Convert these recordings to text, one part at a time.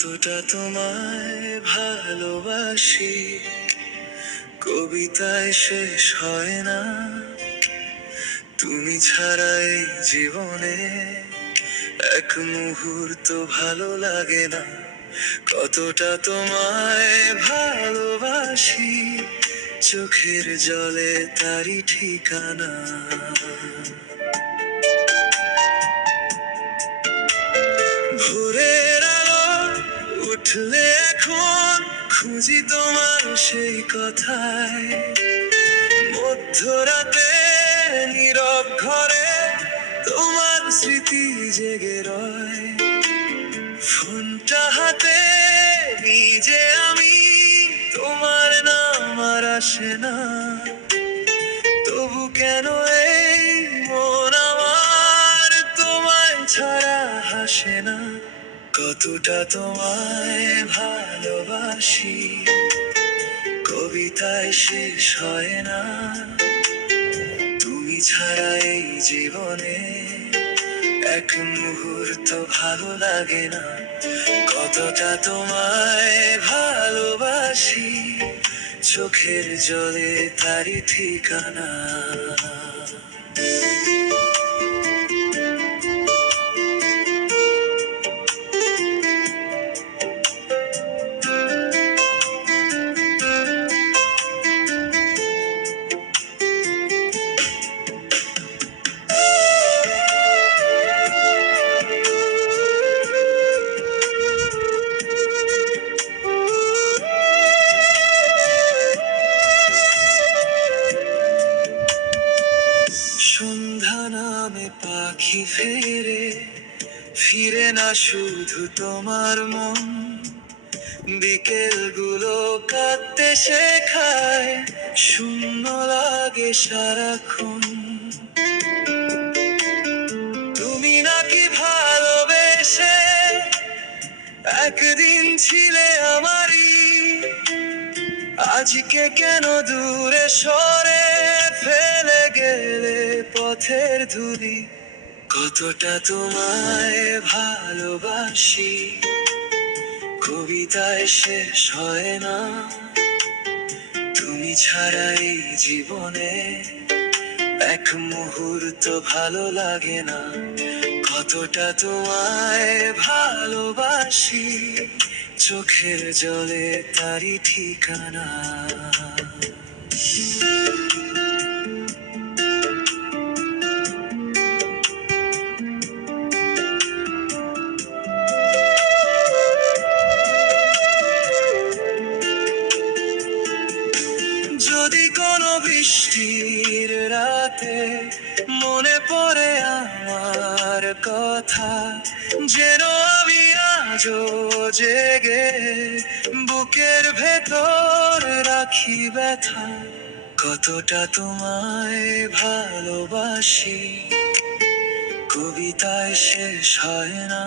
কতটা তোমায় ভালোবাসি, কবিতায় শেষ হয় না। তুমি ছাড়া এই জীবনে এক মুহূর্ত ভালো লাগে না। কতটা তোমায় ভালোবাসি, চোখের জলে তারি ঠিকানা। ভোরের আলো উঠলে এখন খুঁজি তোমার সেই কথায়, মধ্যরাতে নীরব ঘরে তোমার স্মৃতি জেগে রয়। ফোনটা হাতে নিজে আমি, তোমার নাম আর আসে না। তবু কেন এই মন আমার তোমায় ছাড়া হাসে না। কতটা তোমায় ভালোবাসি, কবিতায় শেষ হয় না। তুমি ছাড়া এই জীবনে এক মুহূর্ত ভালো লাগে না। কতটা তোমায় ভালোবাসি, চোখের জলে তারি ঠিকানা। সন্ধ্যা নামে পাখি ফেরে, ফিরে না শুধু তোমার মন। বিকেল গুলো কাঁদতে শেখায়, শূন্য লাগে সারাক্ষণ। তুমি নাকি ভালোবেসে একদিন ছিলে আমারই, আজকে কেন দূরে সরে ফেলে গেলে পথের ধুলি। কতটা তোমায় ভালোবাসি, কবিতায় শেষ হয় না। তুমি ছাড়া এই জীবনে এক মুহূর্ত ভালো লাগে না। কতটা তোমায় ভালোবাসি, চোখের জলে তারি ঠিকানা। যদি কোনো বৃষ্টির রাতে মনে পড়ে আমার কথা, যেন আমি আজও জেগে বুকের ভেতর রাখি ব্যথা। কতটা তোমায় ভালোবাসি, কবিতায় শেষ হয় না।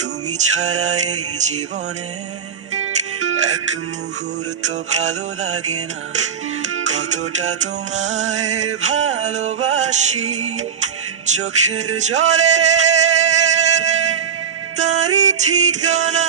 তুমি ছাড়া এই জীবনে এক মুহূর্ত ভালো লাগে না। কতটা তোমায় ভালোবাসি, চোখের জলে তারি ঠিকানা।